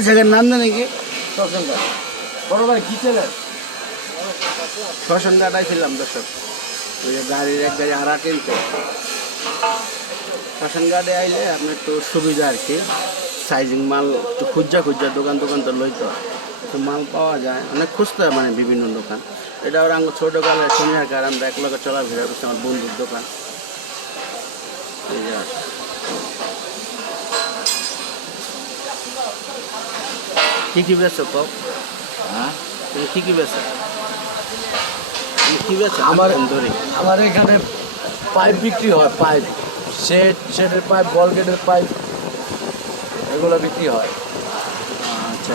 জায়গার নাম জানে কি? শ্মশানঘাট। বড় ভাই কি ছিলেন? শ্মশান ঘাটায় ছিলাম দর্শক, ওই যে গাড়ির এক গাড়ি আড়া কিনতে। শ্মশান ঘাটে আইলে আপনার একটু সুবিধা আর কি, সাইজিং মাল একটু খুঁজা দোকান তো লইতে হয়, তো মাল পাওয়া যায়, অনেক খুঁজতে হয় মানে বিভিন্ন দোকান। এটা ওর আঙ্গ ছোটো কালে শনিয়ার কার আমরা এক লোকের চলাফেরা করছি, আমার বন্ধুর দোকান। এই যে কি বেছো কপ? হ্যাঁ, তুমি কি বেছো? তুমি কি বেছো? ধরি আমার এখানে পাইপ বিক্রি হয়, পাইপ, শেডের পাইপ, বল গেটের পাইপ, এগুলো বিক্রি হয়। আচ্ছা।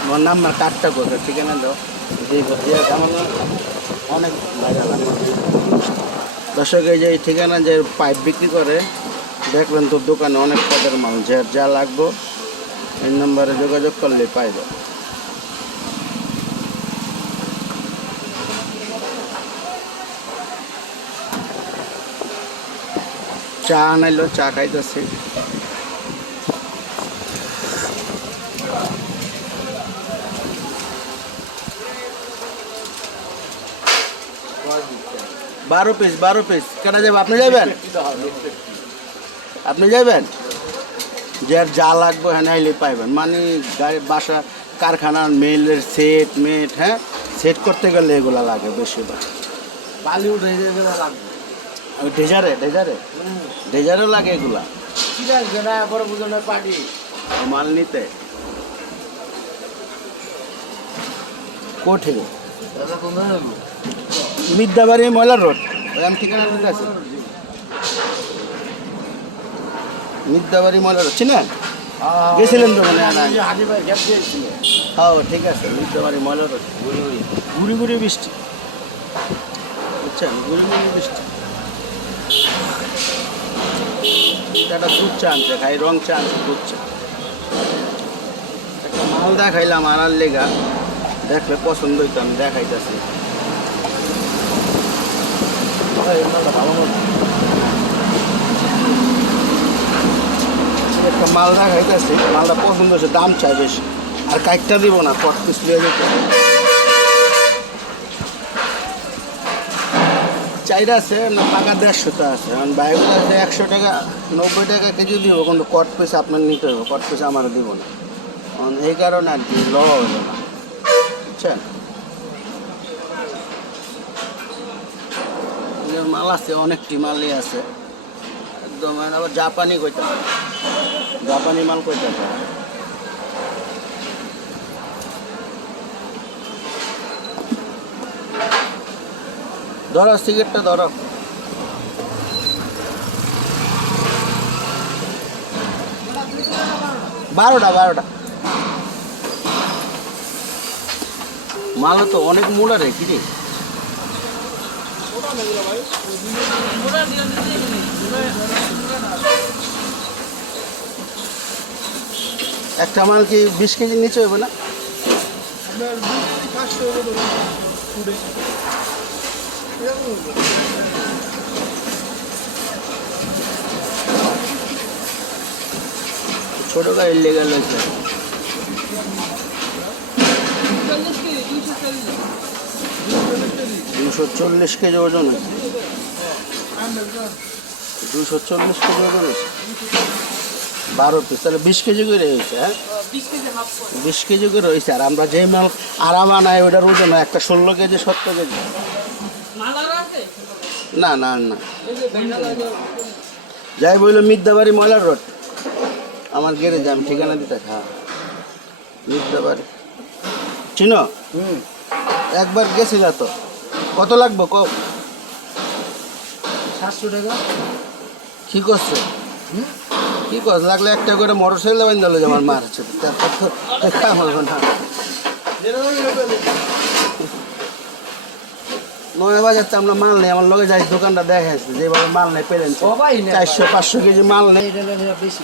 তোমার নাম্বার কার্ডটা কোথায়, ঠিকানা দাও। আমার অনেক ভাইরাল দর্শক, এই যে এই ঠিকানা যে পাইপ বিক্রি করে, দেখবেন তোর দোকানে অনেক পদের মাল, যা লাগবো এই নাম্বারে যোগাযোগ করলে পাইবে। চা আনাইলো, চা খাইতেছি। বারো পিস কেনা যাবে? আপনি যাবেন? আপনি যাবেন? যার যা লাগবে হ্যাঁ নাইলে পাইবেন, মানে গাড়ি বাসা কারখানার মেলের মেট, হ্যাঁ সেট করতে গেলে এগুলো লাগে বেশিরভাগ। বালি উঠে যেগুলো লাগবে, ওই ডেজারও লাগে এগুলা ঠিক আছে না? বড় বুঝনে পার্টি মাল নিতে। কোঠে মিদ্যাবাড়ি ময়লা রোড, ওই আমি ঠিকানা দিতে আছি। মিদ্যাবাড়ি ময়লা রোড চিনেন? গেছিলেন তো মানে হাজি ভাই গ্যাপ দিয়েছিল। হ্যাঁ ঠিক আছে, মিদ্যাবাড়ি ময়লা রোড। গুড়ি বৃষ্টি, বুঝছেন? গুড়ি বৃষ্টি। একটা দুধ চা আনছে, খাই রং চা আনছে, দুধ চা। একটা মাল দেখাইলাম আনার লেগা, দেখলে পছন্দ হইতো, আমি দেখাইতেছি। ভালো মতো একটা মাল দেখাইতেছি, মালটা পছন্দ হয়েছে, দাম চাই বেশি, আর কাইটটা দিব না, কট পিস লিয়ে যেতে। চাইরা আছে না টাকা 150টা আছে, কারণ বাইকটা আছে 100 টাকা 90 টাকা কেজি দিব, কিন্তু কট পিস আপনার নিতে হবে, কট পিস আমার দিব না, এই কারণে আর কি ল হবে না, বুঝছেন? মাল আছে, অনেকটি মালই আছে একদম। আবার জাপানি কইতে হবে, জাপানি মাল কইতে হবে। ধরো সিগারেটটা ধরো। বারোটা মালও তো অনেক মূলা রে, কি রে? একটা মাল কি 20 কেজি নিচে হবে না? ছোট গাড়ি লেগাল হয়েছে। 240 কেজি ওজন হয়েছে, 240 কেজি ওজন হয়েছে, 12 পিস, তাহলে 20 কেজি করে হয়েছে। হ্যাঁ 20 কেজি করে হয়েছে। আর আমরা যে মাল আরাম আনাই ওটার ওজন একটা 16 কেজি 17 কেজি। না যাই বললো মিদ্যাবাড়ি ময়লার রোড আমার গ্যারেজে, আমি ঠিকানা দিতে। হ্যাঁ মিদ্যাবাড়ি চিনো? একবার গেছিল তো। কত লাগবে? 700 টাকা। কি করছে? কি করছে? লাগলে একটা করে মোটর সাইকেল বান্ধ হলো, যে আমার মার হচ্ছে না। 9 বাজার আমরা মাল নেই, আমার লগে যাই দোকানটা দেখাইছে, যেভাবে মাল নেই পেলেন 400-500 কেজি মাল নেই। বেশি